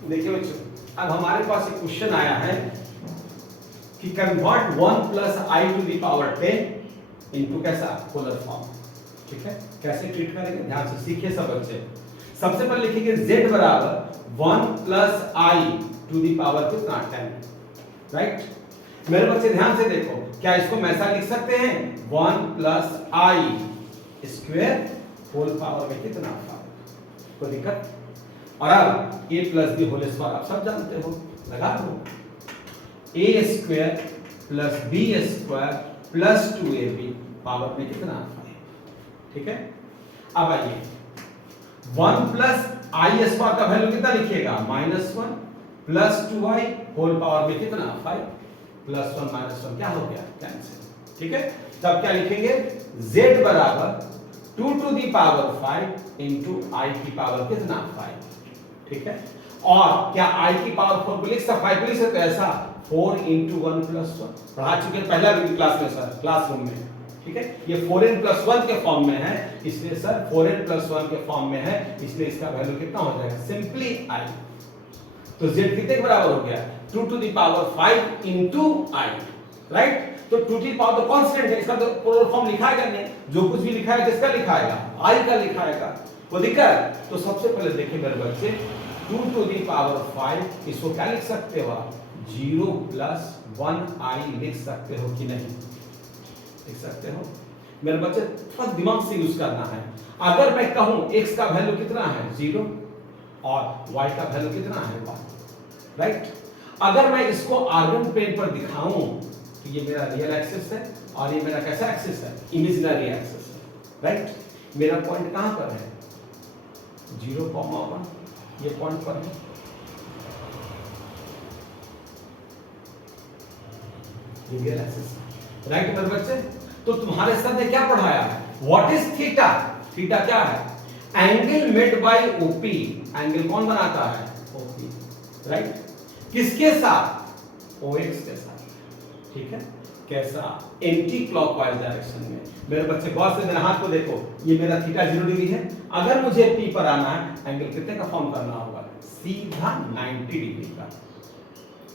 देखिए बच्चों, अब हमारे पास एक क्वेश्चन आया है कि convert 1 plus i to the power 10 into कैसा पोलर फॉर्म। ठीक है, कैसे ट्रीट करेंगे ध्यान से सीखिए सब बच्चे। सबसे पहले लिखेंगे z बराबर 1 plus i to the power कितना 10। राइट मेरे बच्चे ध्यान से देखो, क्या इसको हम ऐसा लिख सकते हैं 1 plus i square whole power में कितना 5। कोई दिक्कत? और अब a plus b whole square आप सब जानते हो, लगा दो a square plus b square plus 2ab power में कितना 5। ठीक है, अब आइए 1 प्लस आई स्क्वायर का वैल्यू कितना लिखिएगा -1 प्लस 2i होल पावर में कितना 5 प्लस 1 माइनस 1 क्या हो गया कैंसिल। ठीक है, तब क्या लिखेंगे z बराबर 2 टू दी पावर 5 इंटू आई की पावर कितना 5। ठीक है, और क्या i की पावर 4 को लिख सकते 5 को लिख सकते ऐसा 4 इंटू 1 प्लस 1 पढ़ा चुके पहला क्लास में सर क्लासरूम में। ठीक है, ये 4n प्लस 1 के फॉर्म में है, इसलिए सर 4n प्लस 1 के फॉर्म में है, इसलिए इसका वैल्यू कितना हो जाएगा सिंपली i। तो z कितने के बराबर हो गया 2 to the power 5 into i। Right, तो 2 टू द पावर तो कांस्टेंट है, इसका तो पोलर फॉर्म लिखाएगा नहीं, जो कुछ भी लिखा है किसका लिखाएगा i का लिखाएगा। वो दिक्कत? तो सबसे पहले देखिए मेरे बच्चे 2 टू द पावर 5 इसको क्या लिख सकते हो आप 0 प्लस 1i लिख सकते हो कि नहीं? लिख सकते हो मेरे बच्चे, थोड़ा दिमाग से यूज करना है। अगर मैं कहूं x का वैल्यू कितना है 0 और y का वैल्यू कितना है 1। राइट, अगर मैं इसको आर्गन प्लेन पर दिखाऊं तो ये मेरा रियल एक्सिस है और ये मेरा कैसा एक्सिस है इमेजिनरी एक्सिस है। राइट, मेरा पॉइंट कहां पर है 0,1 ये पॉइंट पर है। ये रियल एक्सिस है। राइट मेरे बच्चे, तो तुम्हारे सर ने क्या पढ़ाया है व्हाट इज थीटा। थीटा क्या है angle made by OP. Angle कौन बनाता है ओपी। राइट, किसके साथ ओएक्स के साथ। ठीक है, कैसा एंटी क्लॉकवाइज डायरेक्शन में। मेरे बच्चे गौर से मेरे हाथ को देखो, ये मेरा थीटा 0 डिग्री है। अगर मुझे P पर आना है एंगल कितने का फॉर्म करना होगा सीधा 90 डिग्री का।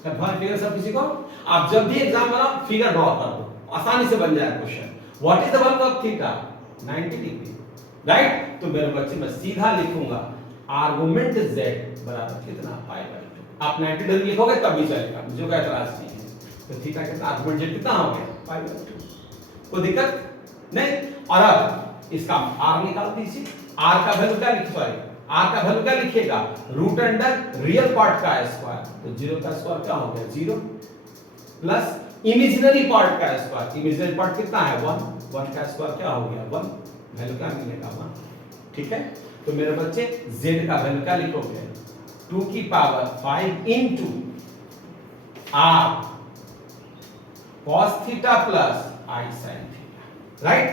कंफर्म फिगर सब किसी को? आप जब भी एग्जाम बनाओ फिगर ड्रॉ कर दो, आसानी से बन जाए question. What is the value of theta 90 degree. Right, तो मेरे बच्चे मैं सीधा लिखूंगा आर्गुमेंट z बराबर कितना π/2। आप 90 डिग्री लिखोगे तब भी चलेगा, मुझे कोई एतराज नहीं है। तो थीटा कितना आर्गुमेंट z कितना हो गया π/2। कोई दिक्कत नहीं? और अब इसका r निकाल दीजिए। r का वैल्यू क्या लिख सॉरी r का वैल्यू क्या लिखिएगा रूट अंडर रियल पार्ट का स्क्वायर। तो 0 का स्क्वायर क्या हो गया 0 प्लस इमेजिनरी पार्ट का स्क्वायर। इमेजिनरी पार्ट कितना है 1 1 का स्क्वायर क्या हो गया 1 वैल्यू क्या मिलेगा 1। ठीक है, तो मेरे बच्चे z का वैल्यू क्या लिखोगे 2 की power 5 into r cos theta plus i sin theta. Right,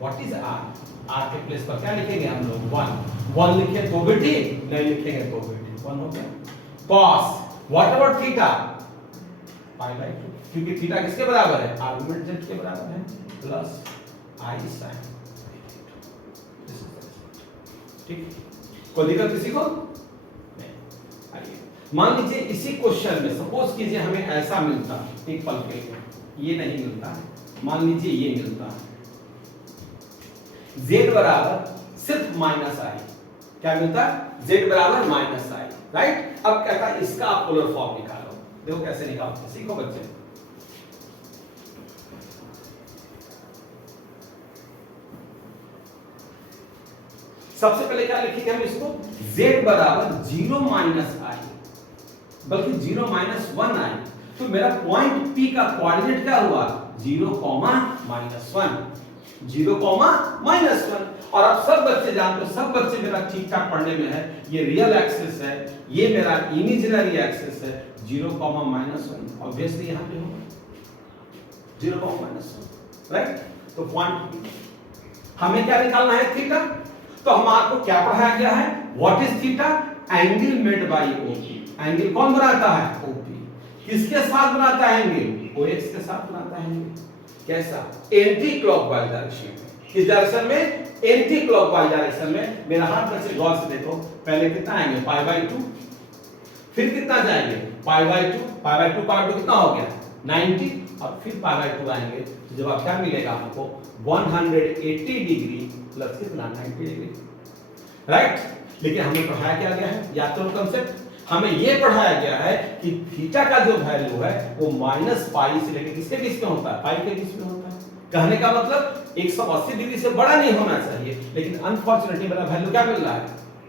what is r? r के प्लेस पर क्या लिखेंगे हम लोग 1 लिखे तो भी ठीक, नहीं लिखेंगे तो भी ठीक 1 हो गया। cos व्हाट अबाउट थीटा π/2, क्योंकि थीटा किसके बराबर है आर्गुमेंट z के बराबर है प्लस i sin। ठीक, कोई दिक्कत किसी को नहीं? आइए मान लीजिए इसी क्वेश्चन में सपोज कीजिए हमें ऐसा मिलता एक पल के लिए, ये नहीं मिलता है, मान लीजिए ये मिलता है z बराबर सिर्फ -i। क्या मिलता है z बराबर -i। राइट, अब कहता है इसका आप पोलर फॉर्म निकालो। देखो कैसे निकालते हैं, सीखो बच्चे। सबसे पहले क्या लिखेंगे हम इसको z बराबर 0 -i बल्कि 0 -1i। तो मेरा पॉइंट P का कोऑर्डिनेट क्या हुआ 0, -1 0, -1। और आप सब बच्चे जानते हो, सब बच्चे मेरा ठीक ठाक पढ़ने में है, ये रियल एक्सिस है, ये मेरा इमेजिनरी एक्सिस है 0, -1 ऑब्वियसली यहां पे होगा 0, -1। राइट, तो पॉइंट हमें क्या निकालना है थीटा। तो हम आपको क्या पढ़ाया गया है what is theta angle made by OP. Angle कौन बनाता है ओपी। किसके साथ बनाता है एंगल ओएक्स के साथ बनाता है एंगल। कैसा एंटी क्लॉकवाइज डायरेक्शन में। किस डायरेक्शन में एंटी क्लॉकवाइज डायरेक्शन में। मेरा हाथ से गौर से देखो, पहले कितना आएंगे π/2 फिर कितना जाएंगे पाई बाय 2, पाई बाय 2 कितना हो गया 90, और फिर पाई बाय 2 आएंगे तो जवाब क्या मिलेगा हमको 180 डिग्री प्लस कितना 90 डिग्री, राइट। लेकिन हमें पढ़ाया क्या गया है, याद करो कंसेप्ट, हमें ये पढ़ाया गया है कि थीटा का जो वैल्यू है वो माइनस पाई से लेकर किसके बीच में होता है, पाई के बीच में होता है। कहने का मतलब 180 डिग्री से बड़ा नहीं होना चाहिए, लेकिन अनफॉर्चुनेटली मेरा वैल्यू क्या मिल रहा है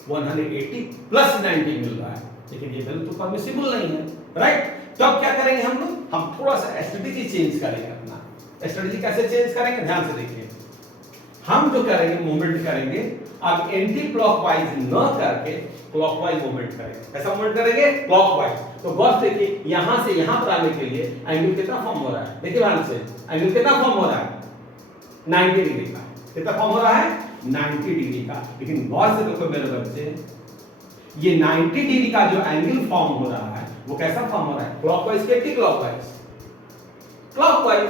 180 प्लस 90 मिल रहा है, लेकिन ये वैल्यू तो परमिसिबल नहीं है, राइट। तो अब क्या करेंगे हम लोग, हम थोड़ा सा स्ट्रेटजी चेंज करेंगे अपना। स्ट्रेटजी कैसे चेंज करेंगे, ध्यान से देखिए। हम जो करेंगे मूवमेंट करेंगे, अब एंटी क्लॉकवाइज न करके क्लॉकवाइज मूवमेंट करेंगे। कैसा मूवमेंट करेंगे, क्लॉकवाइज। तो गौर देखिए यहां से यहां पर आने के लिए एंगल कितना फॉर्म हो रहा है, देखिए ध्यान से, एंगल कितना फॉर्म हो रहा है 90 डिग्री का। कितना फॉर्म हो रहा है 90 डिग्री का। लेकिन गौर से देखो मेरे बच्चे, ये 90 डिग्री का जो एंगल फॉर्म हो रहा है वो कैसा फॉर्म हो रहा है, क्लॉकवाइज के एंटी क्लॉकवाइज, क्लॉकवाइज।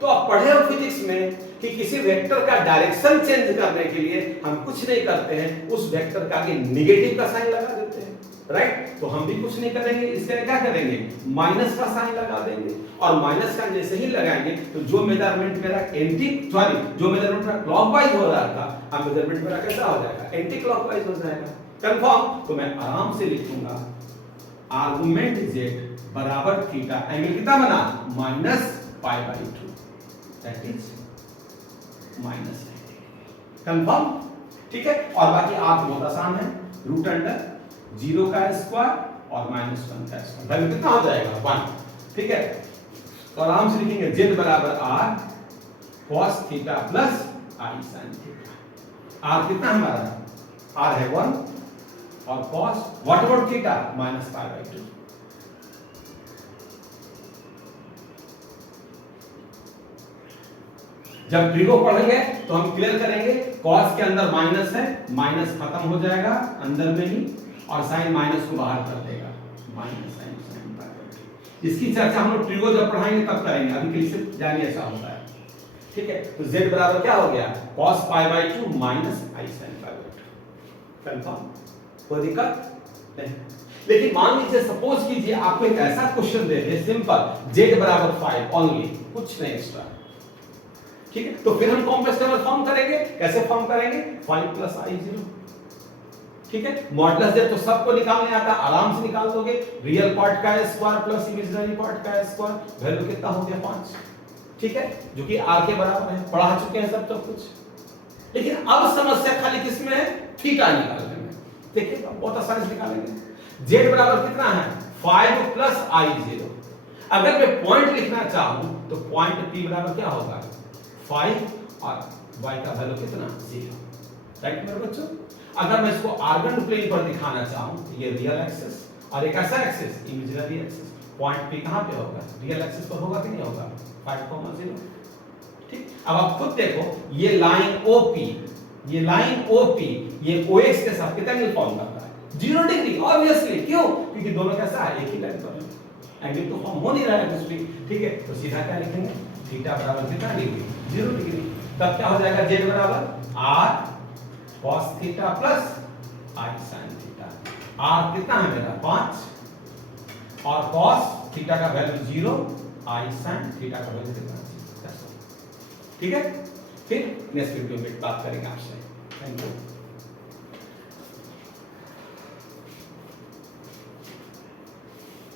तो आप पढ़े हो फिजिक्स में कि किसी वेक्टर का डायरेक्शन चेंज करने के लिए हम कुछ नहीं करते हैं, उस वेक्टर का आगे नेगेटिव का साइन लगा देते हैं, राइट। तो हम भी कुछ नहीं करेंगे, इसके क्या करेंगे माइनस का साइन लगा देंगे, और माइनस का जैसे ही लगाएंगे तो जो मेजरमेंट मेरा जो मेजरमेंट मेरा क्लॉकवाइज हो रहा था, अब मेजरमेंट मेरा कैसा हो जाएगा एंटी क्लॉकवाइज हो जाएगा, कंफर्म। तो मैं आराम से लिखूंगा आर्गुमेंट z बराबर थीटा, एंगल कितना बना minus pi by 2, that is minus, confirm, ठीक है। और बाकी आप बहुत आसान है, रूट अंडर 0 का स्क्वायर और -1 का स्क्वायर, वैल्यू कितना हो जाएगा 1, ठीक है। तो आराम से लिखेंगे z बराबर r cos theta plus i sin theta. r कितना हमारा, r है 1 और cos what about theta minus pi by 2। जब ट्रिगो पढ़ेंगे तो हम क्लियर करेंगे, cos के अंदर माइनस है, माइनस खत्म हो जाएगा अंदर में ही, और साइन माइनस को बाहर कर देगा, minus sine sine pi by 2। इसकी चर्चा हम लोग ट्रिगो जब पढ़ाएंगे तब करेंगे, अभी के लिए सिर्फ जानिए ऐसा होता है, ठीक है। तो z बराबर क्या हो गया cos pi by 2 minus i sin pi by 2, confirm, कोई दिक्कत नहीं। लेकिन मान लीजिए सपोज कीजिए आपको एक ऐसा question they they simple z बराबर 5 ओनली, कुछ नहीं एक्स्ट्रा, ठीक है। तो फिर हम कॉम्प्लेक्स टेबल फॉर्म करेंगे, कैसे फॉर्म करेंगे 5 प्लस i0, ठीक है। मॉडुलस z तो सबको निकालने आता है, आराम से निकाल दोगे, रियल पार्ट का स्क्वायर प्लस इमेजिनरी पार्ट का स्क्वायर, वैल्यू कितना हो गया 5, ठीक है, जो कि r के बराबर है, पढ़ा चुके हैं सब कुछ। लेकिन अब समस्या खाली किसमें है, थीटा निकालने में। देखिए बहुत आसानी से निकालेंगे, z बराबर कितना है 5 प्लस i0। अगर मैं पॉइंट लिखना चाहूं तो पॉइंट p बराबर क्या होगा 5 और y का वैल्यू कितना 0, राइट मेरे बच्चों। अगर मैं इसको आर्गन प्लेन पर दिखाना चाहूं तो ये रियल एक्सिस और एक ऐसा axis imaginary axis, point p कहां पे होगा रियल एक्सिस पर होगा कि नहीं होगा 5,0, ठीक। अब आप खुद देखो ये लाइन OP, ये लाइन OP ये OX के साथ कितना एंगल फॉर्म करता है 0 डिग्री, ऑब्वियसली, क्यों, क्योंकि दोनों कैसा है एक ही लाइन पर है, एंगल तो फॉर्म हो नहीं रहा है कुछ भी, ठीक है। तो सीधा क्या लिखेंगे थीटा बराबर कितना डिग्री 0 डिग्री। तब क्या हो जाएगा z बराबर r cos theta plus i sin theta. r कितना है मेरा 5 और cos थीटा का वैल्यू 0, i sin थीटा का वैल्यू कितना, ठीक है। फिर नेक्स्ट वीडियो में बात करेंगे आपसे, थैंक यू।